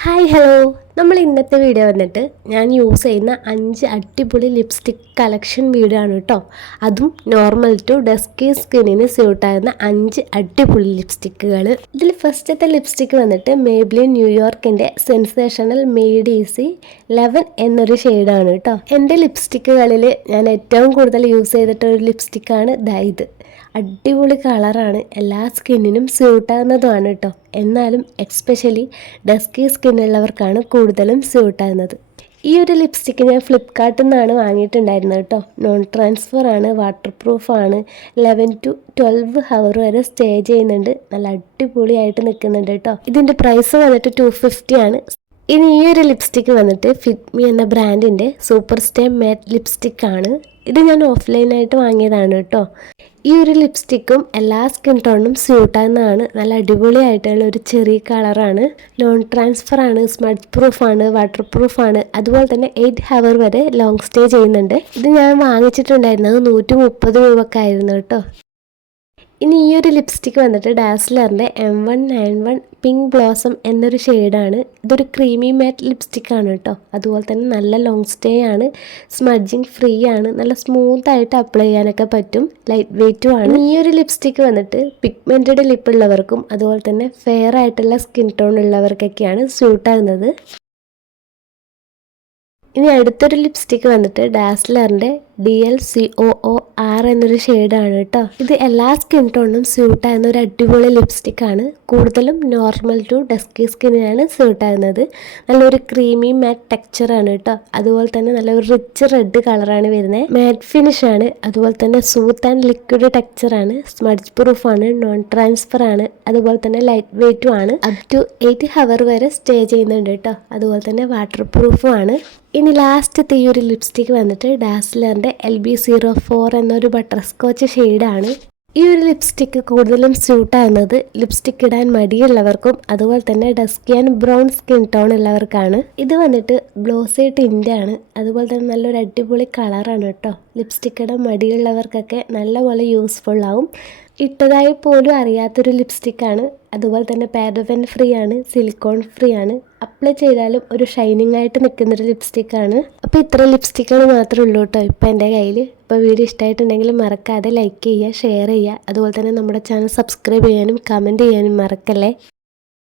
Hi hello നമ്മൾ ഇന്നത്തെ video വന്നിട്ട് ഞാൻ യൂസ് ചെയ്യുന്ന അഞ്ച് അടിപൊളി ലിപ്സ്റ്റിക് കളക്ഷൻ വീഡിയോ ആണ് കേട്ടോ അതും നോർമൽ ടു ഡെസ്കി സ്കിന്നിന് സ്യൂട്ടാകുന്ന അഞ്ച് അടിപൊളി ലിപ്സ്റ്റിക്കുകൾ ഇതിൽ ഫസ്റ്റത്തെ ലിപ്സ്റ്റിക്ക് വന്നിട്ട് മേബ്ലിൻ ന്യൂയോർക്കിന്റെ സെൻസേഷണൽ മെയ്ഡ് ഈസി ലെവൻ എന്നൊരു ഷെയ്ഡാണ് കേട്ടോ എന്റെ ലിപ്സ്റ്റിക്കുകളിൽ ഞാൻ ഏറ്റവും കൂടുതൽ യൂസ് ചെയ്തിട്ടൊരു ലിപ്സ്റ്റിക്കാണ് ദാ അടിപൊളി കളറാണ് എല്ലാ സ്കിന്നിനും സ്യൂട്ടാകുന്നതുമാണ് കേട്ടോ എന്നാലും എക്സ്പെഷ്യലി ഡസ്കി സ്കിന്നുള്ളവർക്കാണ് കൂടുതലും സ്യൂട്ടാകുന്നത് ഈ ഒരു ലിപ്സ്റ്റിക്ക് ഞാൻ ഫ്ലിപ്കാർട്ടിൽ നിന്നാണ് വാങ്ങിയിട്ടുണ്ടായിരുന്നത് കേട്ടോ. നോൺ ട്രാൻസ്ഫർ ആണ് വാട്ടർ പ്രൂഫ് ആണ്. ലെവൻ ടു ട്വൽവ് ഹവർ വരെ സ്റ്റേ ചെയ്യുന്നുണ്ട്. നല്ല അടിപൊളിയായിട്ട് നിൽക്കുന്നുണ്ട് കേട്ടോ. ഇതിന്റെ പ്രൈസ് വന്നിട്ട് ടു ഫിഫ്റ്റി ആണ്. ഇനി ഈ ഒരു ലിപ്സ്റ്റിക്ക് വന്നിട്ട് ഫിറ്റ്മി എന്ന ബ്രാൻഡിന്റെ സൂപ്പർ സ്റ്റേ മാറ്റ് ലിപ്സ്റ്റിക് ആണ്. ഇത് ഞാൻ ഓഫ്ലൈനായിട്ട് വാങ്ങിയതാണ് കേട്ടോ. ഈ ഒരു ലിപ്സ്റ്റിക്കും എല്ലാ സ്കിൻ ടോണിനും സ്യൂട്ടാകുന്നതാണ് നല്ല അടിപൊളിയായിട്ടുള്ള ഒരു ചെറിയ കളറാണ്. നോൺ ട്രാൻസ്ഫർ ആണ് സ്മഡ് പ്രൂഫ് ആണ് വാട്ടർ പ്രൂഫ് ആണ്. അതുപോലെ തന്നെ എയ്റ്റ് ഹവർ വരെ ലോങ് സ്റ്റേ ചെയ്യുന്നുണ്ട്. ഇത് ഞാൻ വാങ്ങിച്ചിട്ടുണ്ടായിരുന്നത് നൂറ്റി മുപ്പത് രൂപക്കായിരുന്നു കേട്ടോ. ഇനി ഈ ഒരു ലിപ്സ്റ്റിക് വന്നിട്ട് ഡാസ്ലറിന്റെ M one nine one pink blossom എന്നൊരു ഷെയ്ഡാണ്. ഇതൊരു ക്രീമി മാറ്റ് ലിപ്സ്റ്റിക് ആണ് കേട്ടോ. അതുപോലെ തന്നെ നല്ല ലോങ് സ്റ്റേ ആണ്. സ്മഡ്ജിങ് ഫ്രീ ആണ്. നല്ല സ്മൂത്ത് ആയിട്ട് അപ്ലൈ ചെയ്യാനൊക്കെ പറ്റും. ലൈറ്റ് വെയ്റ്റും ആണ്. ഈ ഒരു ലിപ്സ്റ്റിക് വന്നിട്ട് പിഗ്മെന്റഡ് ലിപ്പ് ഉള്ളവർക്കും അതുപോലെ തന്നെ ഫെയർ ആയിട്ടുള്ള സ്കിൻ ടോൺ ഉള്ളവർക്കൊക്കെയാണ് സ്യൂട്ടാകുന്നത് ഇനി അടുത്തൊരു ലിപ്സ്റ്റിക്ക് വന്നിട്ട് ഡാസ്ലറിന്റെ D L C O O R എന്നൊരു ഷെയ്ഡാണ് കേട്ടോ ഇത് എല്ലാ സ്കിൻ ടോണിനും സ്യൂട്ട് ആകുന്ന ഒരു അടിപൊളി ലിപ്സ്റ്റിക് ആണ്. കൂടുതലും നോർമൽ ടു ഡസ്കി സ്കിന്നിനാണ് സ്യൂട്ട് ആകുന്നത് നല്ലൊരു ക്രീമി മാറ്റ് ടെക്സ്ചർ ആണ് കേട്ടോ അതുപോലെ തന്നെ നല്ലൊരു റിച്ച് റെഡ് കളറാണ് വരുന്നത് മാറ്റ് ആണ്. അതുപോലെ തന്നെ സൂത്ത് ആൻഡ് ലിക്വിഡ് ടെക്സ്ചർ ആണ്. സ്മഡ്ജ് പ്രൂഫ് ആണ്. നോൺ ട്രാൻസ്ഫർ ആണ്. അതുപോലെ തന്നെ ലൈറ്റ് വെയ്റ്റും ആണ്. അപ് ടു എയ്റ്റ് ഹവർ വരെ സ്റ്റേ ചെയ്യുന്നുണ്ട് കേട്ടോ അതുപോലെ തന്നെ വാട്ടർ പ്രൂഫും ആണ്. ഇനി ലാസ്റ്റത്തെ ഈ ഒരു ലിപ്സ്റ്റിക് വന്നിട്ട് ഡാസ്ലറിന്റെ എൽ ബി സീറോ ഫോർ എന്നൊരു ബട്ടർ സ്കോച്ച് ഷെയ്ഡാണ് ഈ ഒരു ലിപ്സ്റ്റിക്ക് കൂടുതലും സ്യൂട്ടാകുന്നത് ലിപ്സ്റ്റിക് ഇടാൻ മടിയുള്ളവർക്കും അതുപോലെ തന്നെ dusky and brown skin tone ഉള്ളവർക്കാണ്. ഇത് വന്നിട്ട് ഗ്ലോസി ആണ്. അതുപോലെ തന്നെ നല്ലൊരു അടിപൊളി കളറാണ് കേട്ടോ. ലിപ്സ്റ്റിക് ഇടാൻ മടിയുള്ളവർക്കൊക്കെ നല്ലപോലെ യൂസ്ഫുൾ ആവും. ഇട്ടതായി പോലും അറിയാത്തൊരു ലിപ്സ്റ്റിക്കാണ് അതുപോലെ തന്നെ പാരബൻ ഫ്രീ ആണ് സിലിക്കോൺ ഫ്രീ ആണ്. അപ്ലൈ ചെയ്താലും ഒരു ഷൈനിങ് ആയിട്ട് നിൽക്കുന്നൊരു ലിപ്സ്റ്റിക്കാണ് അപ്പോൾ ഇത്ര ലിപ്സ്റ്റിക്കുകൾ മാത്രമേ ഉള്ളൂ കേട്ടോ ഇപ്പോൾ എന്റെ കയ്യിൽ ഇപ്പോൾ വീഡിയോ ഇഷ്ടമായിട്ടുണ്ടെങ്കിൽ മറക്കാതെ ലൈക്ക് ചെയ്യുക ഷെയർ ചെയ്യുക. അതുപോലെ തന്നെ നമ്മുടെ ചാനൽ സബ്സ്ക്രൈബ് ചെയ്യാനും കമന്റ് ചെയ്യാനും മറക്കല്ലേ?